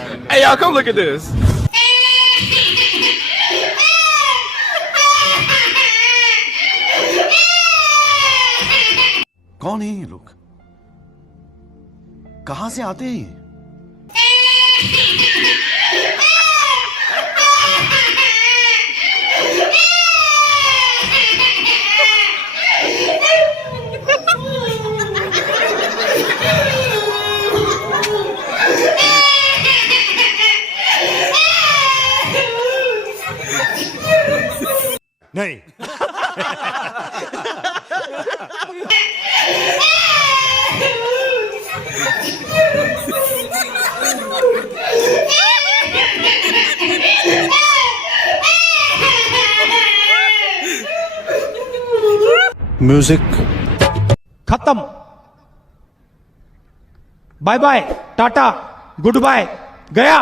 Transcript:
Hey, y'all, come look at this. कौन है ये लोग? कहां से आते हैं ये? नहीं. म्यूजिक खत्म. Bye bye, tata, good bye, गया.